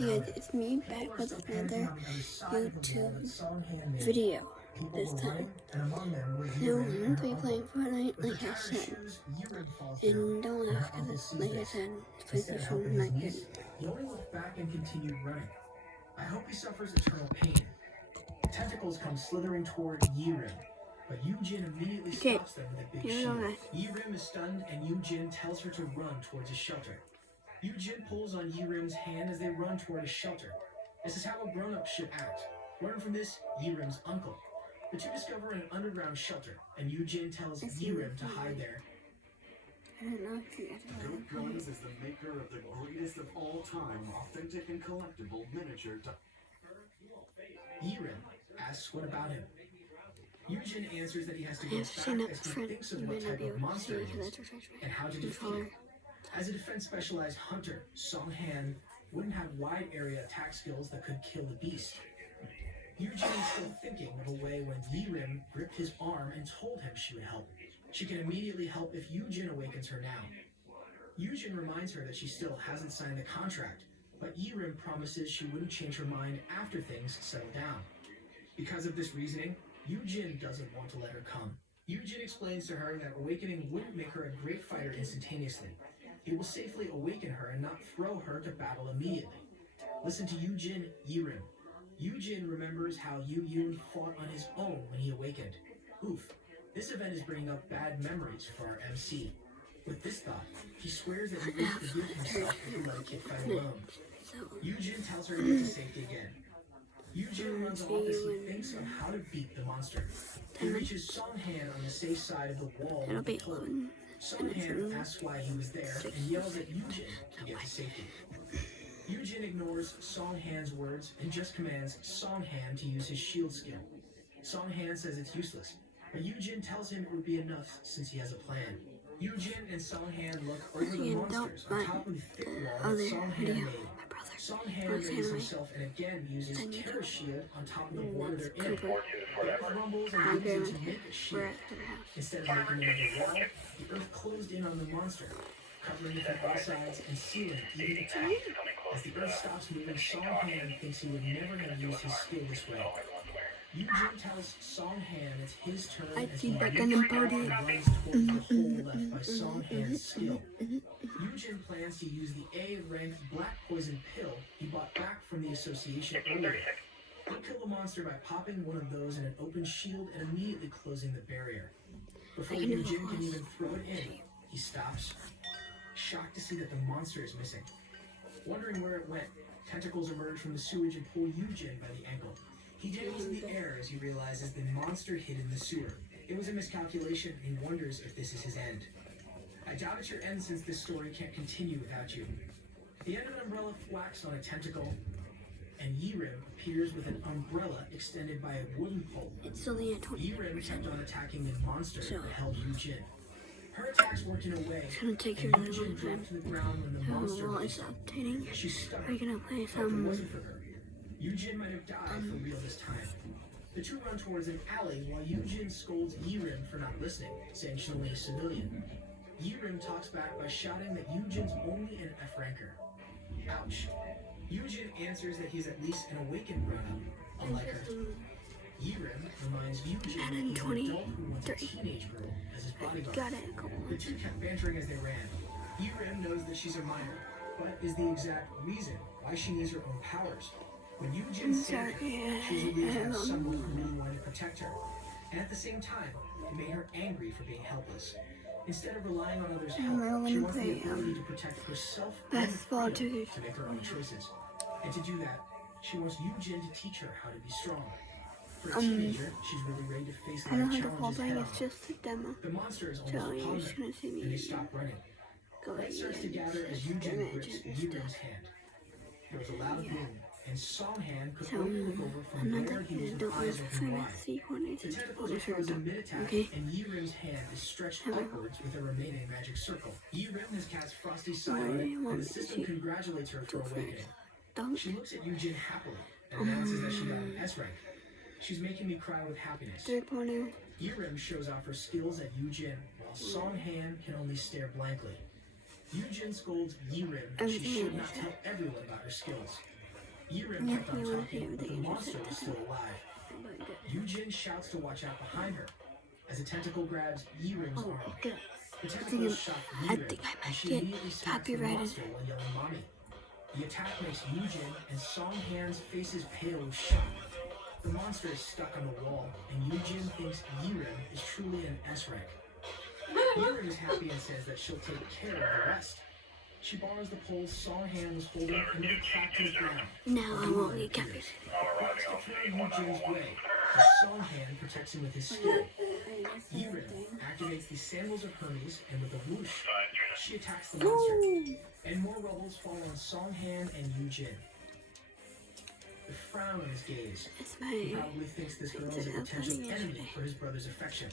Hey guys, it's me back with another YouTube video this time. Now I'm going to be playing Fortnite like I said. And don't laugh because it's like I said, PlayStation not good. He only looked back and continued running. I hope he suffers eternal pain. Tentacles come slithering toward Yirim, but Yujin immediately stops them with a big shield. Yirim is stunned and Yujin tells her to run towards his shelter. Yujin pulls on Yirim's hand as they run toward his shelter. This is how a grown-up should act. Learn from this, Yirim's uncle. The two discover an underground shelter, and Yujin tells Yirim to hide there. I don't know if you Goat Guns is the maker of the greatest of all time authentic and collectible miniature. Yirim asks what about him. Yujin answers that he has to go back as he thinks of what type of monster he is and how to defeat him. As a defense-specialized hunter, Song-Han wouldn't have wide-area attack skills that could kill the beast. Yujin is still thinking of a way when Yirim gripped his arm and told him she would help. She can immediately help if Yujin awakens her now. Yujin reminds her that she still hasn't signed the contract, but Yirim promises she wouldn't change her mind after things settle down. Because of this reasoning, Yujin doesn't want to let her come. Yujin explains to her that awakening wouldn't make her a great fighter instantaneously. It will safely awaken her and not throw her to battle immediately. Listen to Yujin, Yirim. Yujin remembers how Yuyun fought on his own when he awakened. Oof, this event is bringing up bad memories for our MC. With this thought, he swears that he will forgive himself if he let a kid fight alone. Yujin tells her to get to safety again. Yujin runs off as he thinks on how to beat the monster. He reaches Song-Han on the safe side of the wall with the pole. Song-Han asks why he was there and yells at Yujin to get to safety. Yujin ignores Song-Han's words and just commands Song-Han to use his shield skill. Song-Han says it's useless, but Yujin tells him it would be enough since he has a plan. Yujin and Song-Han look over the monsters on top of the thick wall that Song-Han made. Song-Han raises himself and again uses Terra Shield on top of the water they're in. The earth rumbles and begins to make a shield. Instead of making another wall, the earth closed in on the monster, covering it from all sides and sealing even the top. As the earth stops moving, Song-Han thinks he would never have used his skill this way. Yujin tells Song-Han it's his turn as he runs towards the hole left by Song-Han's skill. Yujin plans to use the A-rank black poison pill he bought back from the association earlier. He'll kill the monster by popping one of those in an open shield and immediately closing the barrier. Before Yujin can even throw it in, he stops, shocked to see that the monster is missing. Wondering where it went, tentacles emerge from the sewage and pull Yujin by the ankle. He dances in the air as he realizes the monster hid in the sewer. It was a miscalculation, and he wonders if this is his end. I doubt it's your end since this story can't continue without you. The end of an umbrella whacks on a tentacle, and Yirim appears with an umbrella extended by a wooden pole. It's only at 20%. Yirim kept on attacking the monster that held Yujin. Her attacks worked in a way, and Yujin dropped to the ground when the monster was updating. She's stuck. Are you gonna play If it some? wasn't for her, Yujin might have died for real this time. The two run towards an alley while Yujin scolds Yirim for not listening, saying she's only a civilian. Yirim talks back by shouting that Yujin's only an F-ranker. Ouch. Yujin answers that he's at least an awakened grown-up, unlike her. Yirim reminds Yujin that he's an adult who wants a teenage girl as his bodyguard. Got it. Cool. The two kept bantering as they ran. Yirim knows that she's a minor, but is the exact reason why she needs her own powers. When Yujin saved her, she believes that someone who really wanted to protect her. And at the same time, it made her angry for being helpless. Instead of relying on others' help, she wants the ability to protect herself and to make her own choices. And to do that, she wants Yujin to teach her how to be strong. For a teenager, she's really ready to face the challenges head on. It's just a demo. The monster is almost So you're upon just them, gonna see me and they stop running. Light starts to gather as Yujin grips Yirim's hand. There was a loud boom, and Song-Han could only look over from where he was with eyes open wide. The tentacles are frozen mid-attack, and Yirim's hand is stretched upwards with a remaining magic circle. Yirim has cast Frosty Silent, and the system congratulates her for awakening. She looks at Yujin happily, and announces that she got an S-rank. She's making me cry with happiness. 3.0. Yirim shows off her skills at Yujin, while Song-Han can only stare blankly. Yujin scolds Yirim that she should not tell everyone about her skills. Yirim Yeah, kept on you wanna talking, hear but the everything you just monster said was to still me. alive. But good. Yujin shouts to watch out behind her as a tentacle grabs Yirim's Oh, arm. good. The I tentacle think shocked I Yirim, think I and might she get immediately smacks the copyrighted. monster while yelling "Mommy." The attack makes Yujin and Songhan's faces pale with shock. The monster is stuck on the wall, and Yujin thinks Yirim is truly an S-rank. Yirim is happy and says that she'll take care of the rest. She borrows the pole Songhan was holding and let it crack to the ground. Now I won't Yirim get appears. copyrighted. It's to throw Yujin's way, but Songhan protects him with his skill. Yirim activates the Sandals of Hermes, and with a whoosh, she attacks the monster. And more rubbles fall on Songhan and Yujin. The frown on his gaze. It's He my. probably thinks this girl is a potential enemy for his brother's affection.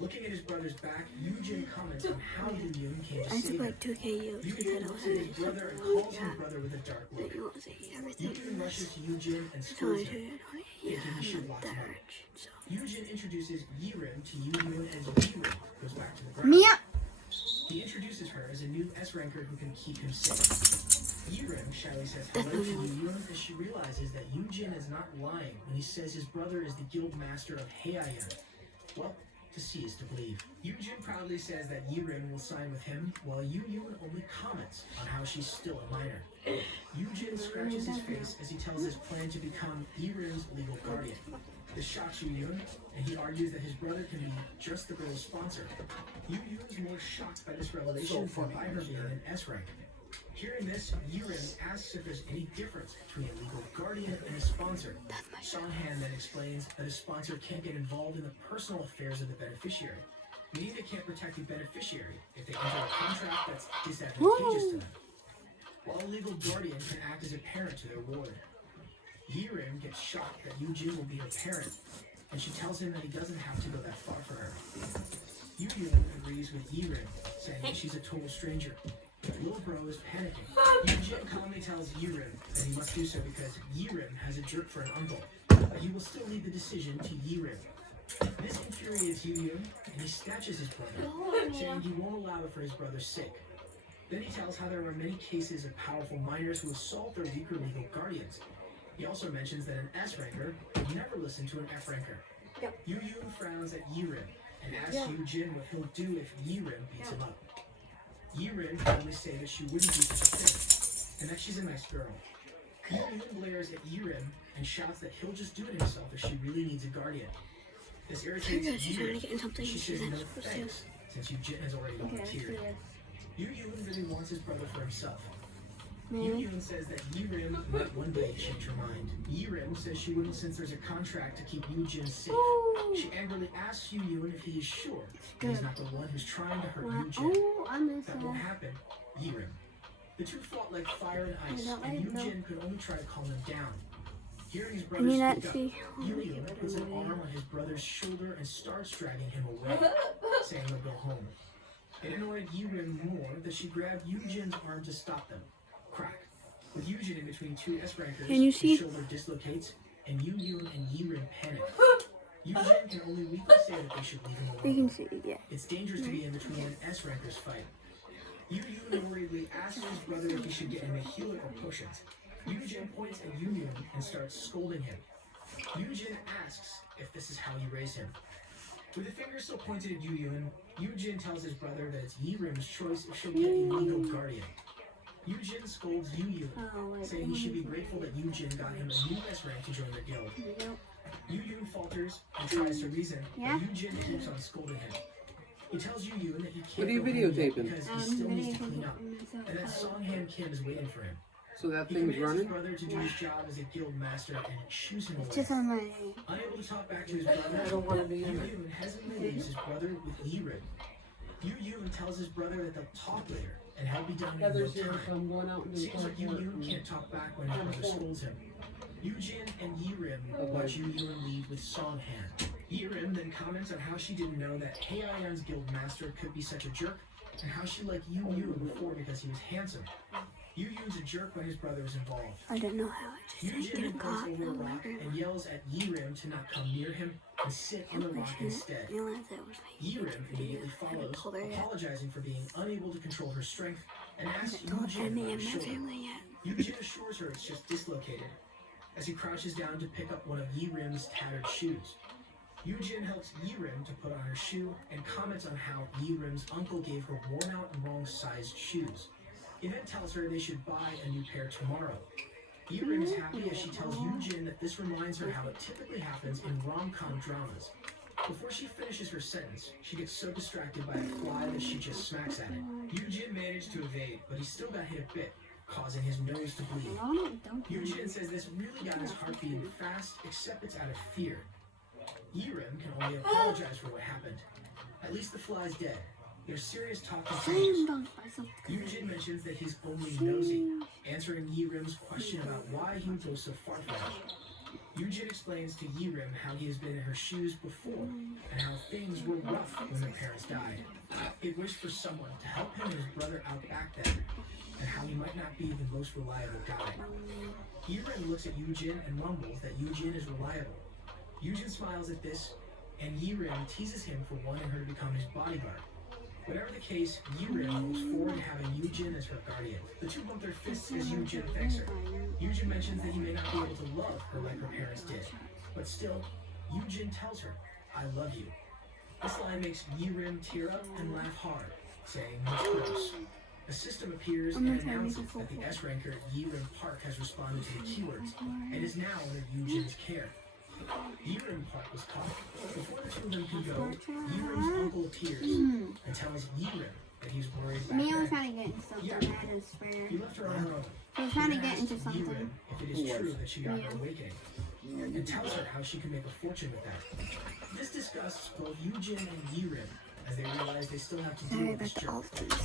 Looking at his brother's back, Yujin comments on how Yu-Yun came to I took save him. like 2K because I Yujin don't looks have at his any brother and stuff. calls him brother with a dark But look. you won't see everything. Yujin rushes to Yujin and It's scolds only him. 2 yeah, thinking he should I'm lock not him that up. rich. So. Yujin introduces Yirim to Yu-Yun as Yirim goes back to the ground. Mia! He introduces her as a new S-ranker who can keep him safe. Yirim shyly says hello to Yu-Yun as she realizes that Yujin is not lying when he says his brother is the guild master of Heian. Well, to see is to believe. Yujin proudly says that Yirim will sign with him, while Yu-Yun only comments on how she's still a minor. Yujin scratches his face as he tells his plan to become Yirim's legal guardian. This shocks Yu-Yun, and he argues that his brother can be just the girl's sponsor. Yu-Yun's more shocked by this revelation than by her being an S-rank. Hearing this, Yirim asks if there's any difference between a legal guardian and a sponsor. Songhan then explains that a sponsor can't get involved in the personal affairs of the beneficiary, meaning they can't protect the beneficiary if they enter a contract that's disadvantageous to them, while a legal guardian can act as a parent to their ward. Yirim gets shocked that Yujin will be her parent, and she tells him that he doesn't have to go that far for her. Yu-Yun agrees with Yirim, saying that she's a total stranger. Little bro is panicking. Yujin calmly tells Yirim that he must do so because Yirim has a jerk for an uncle, but he will still leave the decision to Yirim. This infuriates Yu-Yun, and he snatches his brother, saying he won't allow it for his brother's sake. Then he tells how there are many cases of powerful minors who assault their weaker legal guardians. He also mentions that an S-ranker would never listen to an F-ranker. Yu-Yun frowns at Yirim and asks Yujin what he'll do if Yirim beats him up. Yirim can only say that she wouldn't do such a thing, and that she's a nice girl. Yu-Yun glares at Yirim and shouts that he'll just do it himself if she really needs a guardian. This irritates She's trying Yirim, to get in something she she's says not no supposed to. thanks, since Yujin has already volunteered. Yu-Yun really wants his brother for himself. Maybe. Yu-Yun says that Yirim might one day change her mind. Yirim says she wouldn't since there's a contract to keep Yujin safe. She angrily asks Yu-Yun if he is sure that he's not the one who's trying to hurt Yujin. Oh, I miss That won't that. happen. Yirim. The two fought like fire and ice, don't and like Yujin could only try to calm him down. Hearing his I brother mean, speak up, actually, Yu-Yun puts an arm on his brother's shoulder and starts dragging him away, saying they'll go home. It annoyed Yirim more that she grabbed Yujin's arm to stop them. Crack. With Yujin in between two S-rankers, Can you see? his shoulder dislocates, and Yu-Yun and Yirim panic. Yujin can only weakly say that they should leave him you alone. can see, yeah. It's dangerous to be in between an S-ranker's fight. Yu-Yun worriedly asks his brother if he should get him a healer or potions. Yujin points at Yu-Yun and starts scolding him. Yujin asks if this is how he raised him. With a finger still pointed at Yu-Yun, Yujin tells his brother that it's Yirim's choice if she'll get a legal guardian. Yujin scolds Yu-Yun, saying he should be grateful that Yujin got him a new S-rank to join the guild. Yu-Yun falters and tries to reason, but Yujin keeps on scolding him. He tells Yu-Yun that he can't What are you go home yet videotaping? because he still needs to clean up, and that Songhan Kim is waiting for him. So that He thing's commands his running? brother to do his job as a guild master and shoos him Just away. on my. Unable to talk back to his brother, I don't want to be in it. Yu-Yun hesitantly leaves his brother with Yirim. Yu-Yun tells his brother that they'll talk later, and he'll be done in no Heather's here, so time. I'm going out and Seems like Yu-Yun can't talk back when his brother scolds him. Yujin and Yirim watch Yu-Yun leave with Songhan. Yirim then comments on how she didn't know that Heian's guild master could be such a jerk, and how she liked Yu-Yun before because he was handsome. Yu-Yun's a jerk when his brother is involved. I don't know how I just Yujin didn't then get goes caught. over a Oh my rock god. and yells at Yirim to not come near him and sit on the rock instead. Realize that was my Yirim immediately follows, told her yet. apologizing for being unable to control her strength, and asks I told Yujin Emmy on and his my shoulder. family yet. Yujin assures her it's just dislocated as he crouches down to pick up one of Yi-Rim's tattered shoes. Yujin helps Yi-Rim to put on her shoe and comments on how Yi-Rim's uncle gave her worn-out and wrong-sized shoes. He then tells her they should buy a new pair tomorrow. Yi-Rim is happy as she tells Yujin that this reminds her how it typically happens in rom-com dramas. Before she finishes her sentence, she gets so distracted by a fly that she just smacks at it. Yujin managed to evade, but he still got hit a bit, causing his nose to bleed. Yujin says this really got his heart beating fast, except it's out of fear. Yi-Rim can only apologize for what happened. At least the fly's dead. There's serious talk continues. Yujin mentions that he's only nosy, answering Yi-Rim's question about why he would go so far for her. Yujin explains to Yi-Rim how he has been in her shoes before, and how things were rough when their parents died. He wished for someone to help him and his brother out back then, and how he might not be the most reliable guy. Yi-Rim looks at Yujin and mumbles that Yujin is reliable. Yujin smiles at this, and Yi-Rim teases him for wanting her to become his bodyguard. Whatever the case, Yi-Rim looks forward to having Yujin as her guardian. The two bump their fists as Yujin thanks her. Yujin mentions that he may not be able to love her like her parents did. But still, Yujin tells her, "I love you." This line makes Yi-Rim tear up and laugh hard, saying, "It's gross." A system appears and announces that the S-ranker Yi-Rim Park has responded to the keywords and is now under Yujin's care. Yi-Rim Park was caught. Before the two of them can go, Yi-Rim's uncle appears and tells Yi-Rim that he's worried about Me, I was her. trying to get into something. I just swear. He left her on her own. I was trying to get Asks into something. Yi-Rim if it is true that she got her awakening, and tells her how she can make a fortune with that. This disgusts both Yujin and Yi-Rim as they realize they still have to deal with this jerk.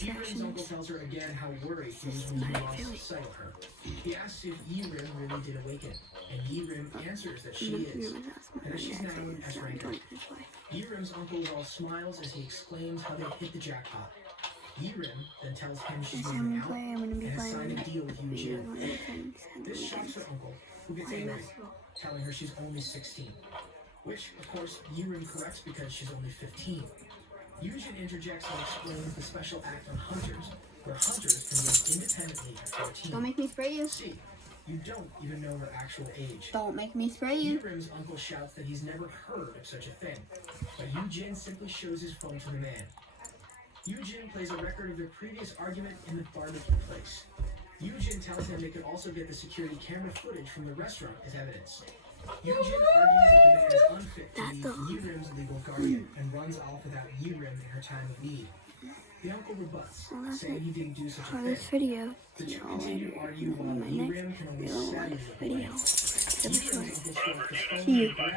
Yi-Rim's uncle tells her again how worried he was when he lost sight of her. He asks if Yi-Rim really did awaken, and Yi-Rim answers that she is, and that she's now an S-ranker. Yi-Rim's uncle all smiles as he exclaims how they hit the jackpot. Yi-Rim then tells him she's moving out and has signed a deal with Yujin. This shocks her uncle, who gets angry, telling her she's only 16. Which, of course, Yi-Rim corrects because she's only 15. Yujin interjects and explains the special act on hunters, where hunters can live independently at 14. Don't make me spray you. See, you don't even know her actual age. Don't make me spray you. Yi-Rim's uncle shouts that he's never heard of such a thing, but Yujin simply shows his phone to the man. Yujin plays a record of their previous argument in the barbecue place. Yujin tells him they could also get the security camera footage from the restaurant as evidence. Yujin argues that the man is unfit to be Yi-Rim's legal guardian and runs off without Yi-Rim in her time of need. The uncle rebuts, saying he didn't do such For a this thing. video, The two see y'all continue later to argue while in my Yi-Rim next can only video. sadly This video. Yi-Rim's uncle shows the phone See you. and grabs